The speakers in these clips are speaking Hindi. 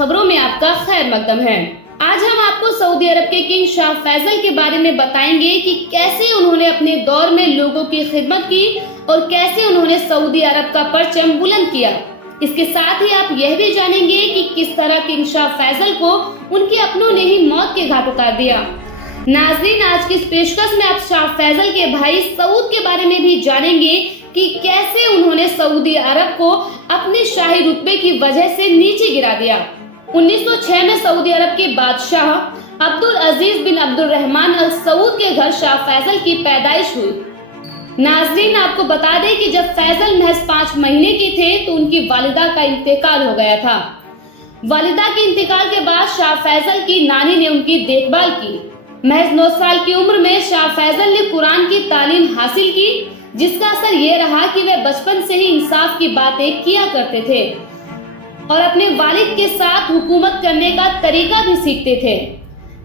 खबरों में आपका खैर मकदम है। आज हम आपको सऊदी अरब के किंग शाह फैसल के बारे में बताएंगे कि कैसे उन्होंने अपने दौर में लोगों की खिदमत की और कैसे उन्होंने सऊदी अरब का परचम बुलंद किया। इसके साथ ही आप यह भी जानेंगे कि किस तरह किंग शाह फैसल को उनके अपनों ने ही मौत के घाट उतार दिया। नाजरीन, आज की इस पेशकश में आप शाह फैसल के भाई सऊद के बारे में भी जानेंगे कि कैसे उन्होंने सऊदी अरब को अपने शाही रुतबे की वजह से नीचे गिरा दिया। 1906 में सऊदी अरब के बादशाह अब्दुल अजीज बिन अब्दुल रहमान अल सऊद के घर शाह फैसल की पैदाइश हुई। नाजरीन, आपको बता दें कि जब फैसल महज 5 महीने के थे तो उनकी वालिदा का इंतकाल हो गया था। वालिदा के इंतकाल के बाद शाह फैसल की नानी ने उनकी देखभाल की। महज 9 साल की उम्र में शाह फैसल ने कुरान की तालीम हासिल की, जिसका असर ये रहा कि वे बचपन से ही इंसाफ की बातें किया करते थे और अपने वालिद के साथ हुकूमत करने का तरीका भी सीखते थे।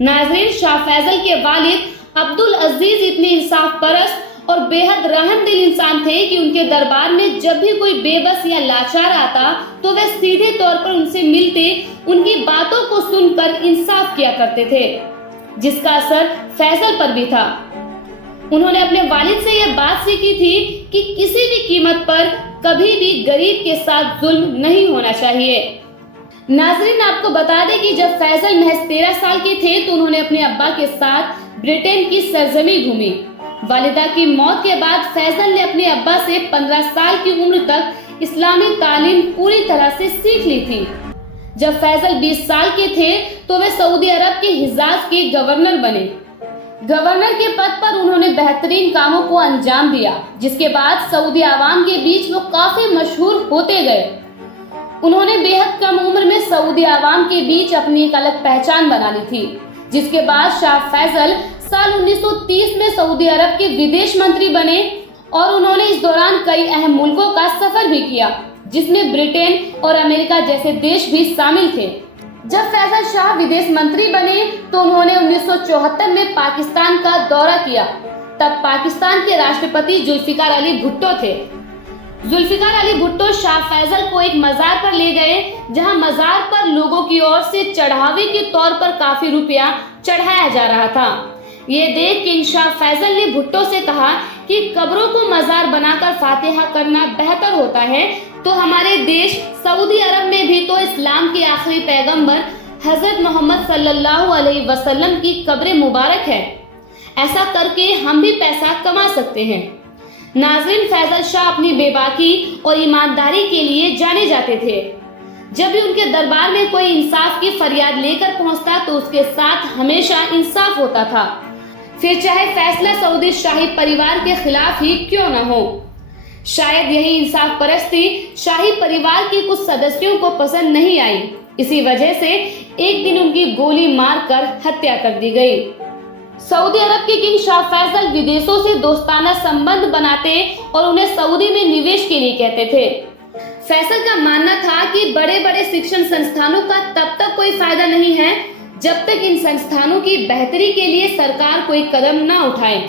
नाज़रीन, शाह फैसल के वालिद अब्दुल अजीज इतने इंसाफ परस्त और बेहद रहमदिल इंसान थे कि उनके दरबार में जब भी कोई बेबस या लाचार आता तो वे सीधे तौर पर उनसे मिलते, उनकी बातों को सुनकर इंसाफ किया करते थे, जिसका असर फैसल पर भी था। उन्होंने अपने वालिद से यह बात सीखी थी कि किसी भी कीमत पर कभी भी गरीब के साथ जुल्म नहीं होना चाहिए। नाजरीन, आपको बता दें कि जब फैसल महज 13 साल के थे तो उन्होंने अपने अब्बा के साथ ब्रिटेन की सरजमी घूमी। वालिदा की मौत के बाद फैसल ने अपने अब्बा से 15 साल की उम्र तक इस्लामी तालीम पूरी तरह से सीख ली थी। जब फैसल 20 साल के थे तो वे सऊदी अरब के हिजाज के गवर्नर बने। गवर्नर के पद पर उन्होंने बेहतरीन कामों को अंजाम दिया, जिसके बाद सऊदी आवाम के बीच वो काफी मशहूर होते गए। उन्होंने बेहद कम उम्र में सऊदी आवाम के बीच अपनी एक अलग पहचान बना ली थी, जिसके बाद शाह फैसल साल 1930 में सऊदी अरब के विदेश मंत्री बने और उन्होंने इस दौरान कई अहम मुल्कों का सफर भी किया, जिसमें ब्रिटेन और अमेरिका जैसे देश भी शामिल थे। जब फैसल शाह विदेश मंत्री बने तो उन्होंने 1974 में पाकिस्तान का दौरा किया। तब पाकिस्तान के राष्ट्रपति जुल्फिकार अली भुट्टो थे। जुल्फिकार अली भुट्टो शाह फैसल को एक मजार पर ले गए, जहां मजार पर लोगों की ओर से चढ़ावे के तौर पर काफी रुपया चढ़ाया जा रहा था। ये देख किंग शाह फैसल ने भुट्टो से कहा कि कब्रों को मजार बनाकर फातिहा करना बेहतर होता है, तो हमारे देश सऊदी अरब में भी तो इस्लाम के आखिरी पैगंबर हजरत मोहम्मद सल्लल्लाहु अलैहि वसल्लम की कब्र मुबारक है। ऐसा करके हम भी पैसा कमा सकते हैं। नाज़रीन, फैसल शाह अपनी बेबाकी और ईमानदारी के लिए जाने जाते थे। जब भी उनके दरबार में कोई इंसाफ की फरियाद लेकर पहुंचता तो उसके साथ हमेशा इंसाफ होता था, फिर चाहे फैसला सऊदी शाही परिवार के खिलाफ ही क्यों न हो। शायद यही इंसाफ परस्ती शाही परिवार के कुछ सदस्यों को पसंद नहीं आई। इसी वजह से एक दिन उनकी गोली मारकर हत्या कर दी गई। सऊदी अरब के किंग शाह फैसल विदेशों से दोस्ताना संबंध बनाते और उन्हें सऊदी में निवेश के लिए कहते थे। फैसल का मानना था कि बड़े बड़े शिक्षण संस्थानों का तब तक कोई फायदा नहीं है जब तक इन संस्थानों की बेहतरी के लिए सरकार कोई कदम न उठाए।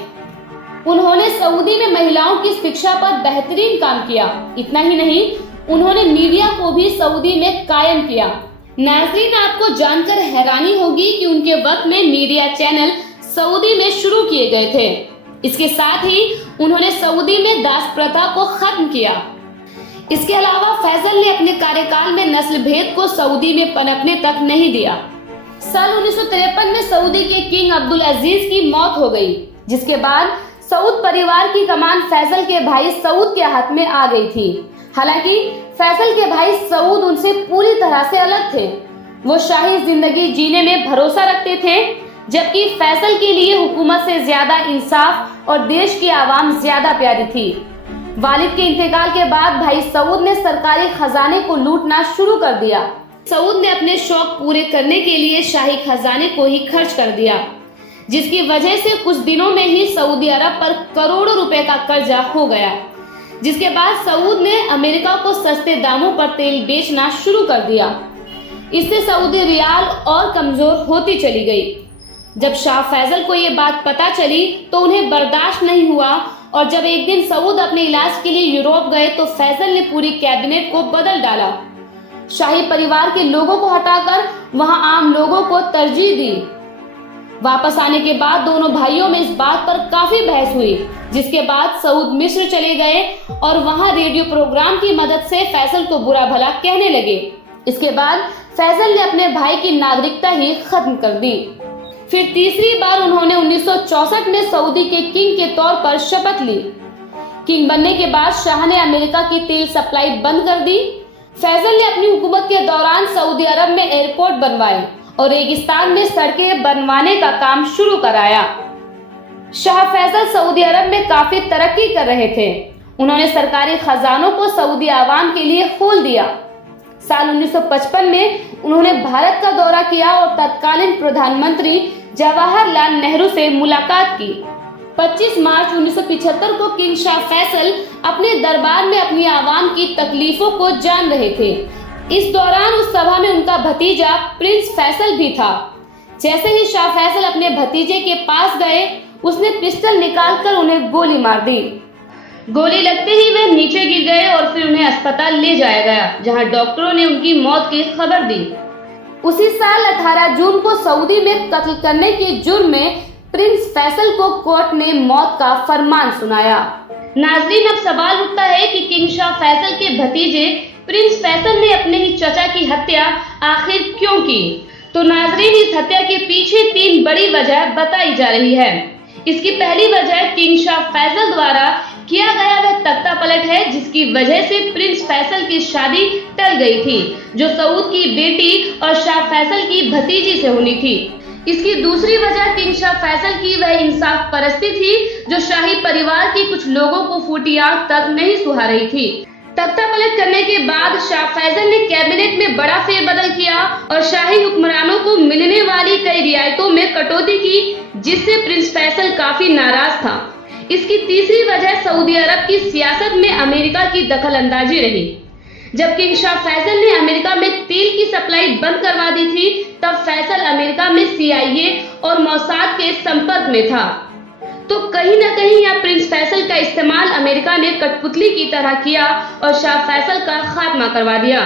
उन्होंने सऊदी में महिलाओं की शिक्षा पर बेहतरीन काम किया। इतना ही नहीं, उन्होंने मीडिया को भी सऊदी में कायम किया। नाज़रीन, आपको जानकर हैरानी होगी कि उनके वक्त में मीडिया चैनल सऊदी में शुरू किए गए थे। इसके साथ ही उन्होंने सऊदी में दास प्रथा को खत्म किया। इसके अलावा फैसल ने अपने कार्यकाल में नस्ल भेद को सऊदी में पनपने तक नहीं दिया। साल 1953 में सऊदी के किंग अब्दुल अजीज की मौत हो गई, जिसके बाद सऊद परिवार की कमान फैसल के भाई सऊद के हाथ में आ गई थी। हालांकि फैसल के भाई सऊद उनसे पूरी तरह से अलग थे। वो शाही जिंदगी जीने में भरोसा रखते थे, जबकि फैसल के लिए हुकूमत से ज्यादा इंसाफ और देश की आवाम ज्यादा प्यारी थी। वालिद के इंतकाल के बाद भाई सऊद ने सरकारी खजाने को लूटना शुरू कर दिया। सऊद ने अपने शौक पूरे करने के लिए शाही खजाने को ही खर्च कर दिया, जिसकी वजह से कुछ दिनों में ही सऊदी अरब पर करोड़ों रुपए का कर्जा हो गया। जिसके बाद सऊद ने अमेरिका को सस्ते दामों पर तेल बेचना शुरू कर दिया। इससे सऊदी रियाल और कमजोर होती चली गई। जब शाह फैसल को ये बात पता चली तो उन्हें बर्दाश्त नहीं हुआ और जब एक दिन सऊद अपने इलाज के लिए यूरोप गए तो फैसल ने पूरी कैबिनेट को बदल डाला। शाही परिवार के लोगों को हटाकर वहां आम लोगों को तरजीह दी। वापस आने के बाद दोनों भाइयों में इस बात पर काफी बहस हुई, जिसके बाद सऊद मिस्र चले गए और वहां रेडियो प्रोग्राम की मदद से फैसल को बुरा भला कहने लगे। इसके बाद फैसल ने अपने भाई की नागरिकता ही खत्म कर दी। फिर तीसरी बार उन्होंने 1964 में सऊदी के किंग के तौर पर शपथ ली। किंग बनने के बाद शाह ने अमेरिका की तेल सप्लाई बंद कर दी। फैसल ने अपनी हुकूमत के दौरान सऊदी अरब में एयरपोर्ट बनवाए और रेगिस्तान में सड़कें बनवाने का काम शुरू कराया। शाह फैसल सऊदी अरब में काफी तरक्की कर रहे थे। उन्होंने सरकारी खजानों को सऊदी आवाम के लिए खोल दिया। साल 1955 में उन्होंने भारत का दौरा किया और तत्कालीन प्रधानमंत्री जवाहरलाल नेहरू से मुलाकात की। 25 मार्च 1975 को किंग शाह फैसल अपने दरबार में अपनी आवाम की तकलीफों को जान रहे थे। इस दौरान उस सभा में उनका भतीजा प्रिंस फैसल भी था। जैसे ही शाह फैसल अपने भतीजे के पास गए, उसने पिस्टल निकालकर उन्हें गोली मार दी। गोली लगते ही वे नीचे गिर गए और फिर उन्हें अस्पताल ले जाया गया, जहां डॉक्टरों ने उनकी मौत की खबर दी। उसी साल 18 जून को सऊदी में कत्ल करने के जुर्म में प्रिंस फैसल को कोर्ट ने मौत का फरमान सुनाया। नाजरीन, अब सवाल उठता है कि किंग शाह फैसल के भतीजे प्रिंस फैसल ने अपने ही चचा की हत्या आखिर क्यों की? तो नाजरीन, इस हत्या के पीछे 3 बड़ी वजह बताई जा रही है। इसकी पहली वजह किंग शाह फैसल द्वारा किया गया वह तख्ता पलट है, जिसकी वजह से प्रिंस फैसल की शादी टल गई थी, जो सऊद की बेटी और शाह फैसल की भतीजी से होनी थी। इसकी दूसरी वजह किंग शाह फैसल की वह इंसाफ परस्ती थी, जो शाही परिवार के कुछ लोगों को फूटी आंख तक नहीं सुहा रही थी। तख्ता पलट करने के बाद शाह फैसल ने कैबिनेट में बड़ा फेरबदल किया और शाही हुक्मरानों को मिलने वाली कई रियायतों में कटौती की, जिससे प्रिंस फैसल काफी नाराज था। इसकी तीसरी वजह सऊदी अरब की सियासत में अमेरिका की दखलंदाजी रही। जब किंग शाह फैसल ने अमेरिका में तेल की सप्लाई बंद करवा दी थी, तब फैसल अमेरिका में CIA और मोसाद के संपर्क में था। तो कहीं न कहीं यह प्रिंस फैसल का इस्तेमाल अमेरिका ने कठपुतली की तरह किया और शाह फैसल का खात्मा करवा दिया।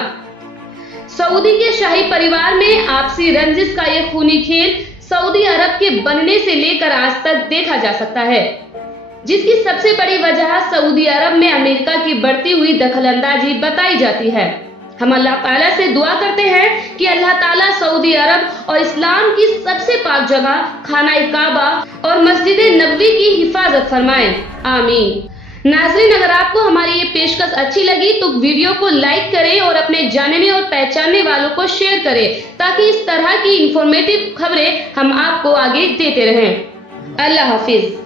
सऊदी के शाही परिवार में आपसी रंजिश का यह खूनी खेल सऊदी अरब के बनने से लेकर आज तक देखा जा सकता है, जिसकी सबसे बड़ी वजह सऊदी अरब में अमेरिका की बढ़ती हुई दखलंदाजी बताई जाती है। हम अल्लाह ताला से दुआ करते हैं कि अल्लाह ताला सऊदी अरब और इस्लाम की सबसे पाक जगह खाना काबा और मस्जिद नबवी की हिफाजत फरमाएं। आमीन। नाज़रीन, अगर आपको हमारी ये पेशकश अच्छी लगी तो वीडियो को लाइक करें और अपने जानने और पहचानने वालों को शेयर करें, ताकि इस तरह की इंफॉर्मेटिव खबरें हम आपको आगे देते रहें। अल्लाह हाफिज।